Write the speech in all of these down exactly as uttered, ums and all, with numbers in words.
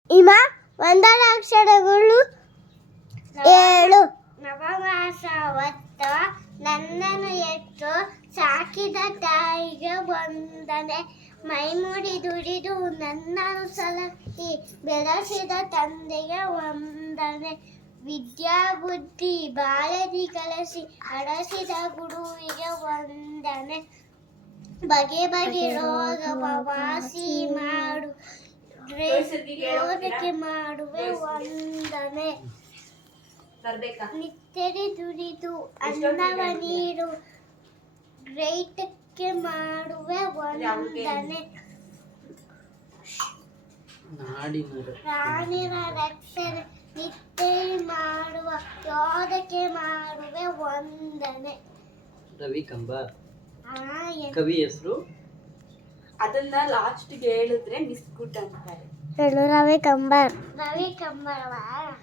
ಇಮ ಒಂದರ ಅಕ್ಷರಗಳು ಏಳು. ನವಮಾಸ ಹೊತ್ತ ನನ್ನನ್ನು ಎತ್ತು ಸಾಕಿದ ತಾಯಿಗೆ ವಂದನೆ. ಮೈಮುಡಿ ದುಡಿದು ನನ್ನನ್ನು ಸಲಹಿ ಬೆಳೆಸಿದ ತಂದೆಗೆ ವಂದನೆ. ವಿದ್ಯಾ ಬುದ್ಧಿ ಬಾಳದಿ ಕಲಿಸಿ ಅಡಸಿದ ಗುರುವಿಗೆ ವಂದನೆ. ಬಗೆ ಬಗೆ ರೋಗ ವಾಸಿ ಮಾಡು ಯೋಗಕ್ಕೆ ಮಾಡುವೆ ವಂದನೆ. ನಿತ್ಯದಿ ದುಡಿದು ಅನ್ನವ ನೀರು ಗ್ರೇಟಕ್ಕೆ ಮಾಡುವೆ ವಂದನೆ. ಪ್ರಾಣಿನ ರಕ್ಷಣೆ ನಿತ್ಯ ಮಾಡುವ ಯೋಗಕ್ಕೆ ಮಾಡುವೆ ವಂದನೆ. ರವಿ ಕಂಬಾರ್ ಕವಿ ಹೆಸರು ಅದನ್ನ ಲಾಸ್ಟ್ ಗೆ ಹೇಳಿದ್ರೆ ಮಿಸ್ ಗುಡ್ ಅಂತಾರೆ. ಹೇಳು ರವಿ ಕಂಬಾರ್. ರವಿ ಕಂಬಾರವಾ?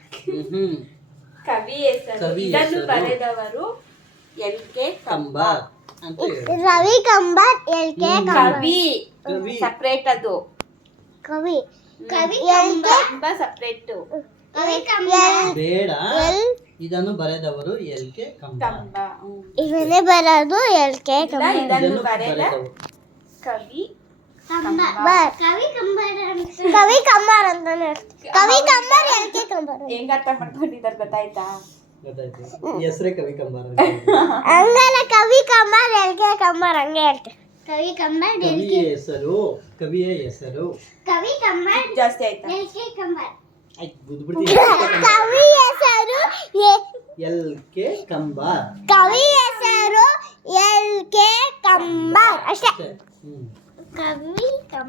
ಕವಿ ಹೆಸರು. ಇದನ್ನು ಬರೆದವರು ಎಲ್ ಕೆ ಕಂಬಾರ್ ಅಂತ ಹೇಳು. ರವಿ ಕಂಬಾರ್ ಎಲ್ ಕೆ ಕವಿ ಕವಿ ಸಪ್ರೇಟ್ ಅದು. ಕವಿ ಕವಿ ಕಂಬ ಸಪ್ರೇಟ್. ಕವಿ ಕಂಬಾರ್ ಬೇಡ. ಇದನ್ನು ಬರೆದವರು ಎಲ್ ಕೆ ಕಂಬಾರ್. ಕಂಬ ಹ್ಮ್. ಇವನೇ ಬರೋದು ಎಲ್ ಕೆ ಇಲ್ಲ, ಕಂಬಾರ್. ಇದನ್ನು ಬರೆದ ಬರೆದವರು ಕವಿ ಕಂಬಾರ್. ಕವಿ ಕಂಬಾರ್ ಕವಿ ಕಂಬಾರ್ ಅಂತಾನೆ ಹೇಳ್ತೀವಿ. ಕವಿ ಕಂಬಾರ್ ಎಲ್ ಕೆ ಕಂಬಾರ್ ಹೆಂಗ ಅರ್ಥ ಮಾಡ್ಕೊಂಡಿದ್ದಾರೆ ಗೊತ್ತಾಯ್ತಾ? ಗೊತ್ತಾಯ್ತು. ಹೆಸರೇ ಕವಿ ಕಂಬಾರ್ ಅಂತ. ಹಂಗಲ್ಲ, ಕವಿ ಕಂಬಾರ್ ಎಲ್ ಕೆ ಕಂಬಾರ್ ಹಂಗೆ ಹೇಳ್ತೀವಿ. ಕವಿ ಕಂಬಾರ್ ಎಲ್ ಕವಿಯ ಕೆ ಹೆಸರು ಕವಿಯ ಹೆಸರು ಕವಿ ಕಂಬಾರ್ ಜಾಸ್ತಿ ಆಯ್ತಾ? L K Kambar. ಆಯ್ತು ಬುದ್ಬಿಡ್ತೀನಿ. ಕವಿ ಹೆಸರು ಎಲ್ ಕೆ ಕಂಬಾರ್. ಕವಿ ಹೆಸರು ಎಲ್ ಕೆ ಕಂಬಾರ್ ಅಷ್ಟೇ. ಹ್ಮ್ ಕವಿ ಕಂಬಾರ್.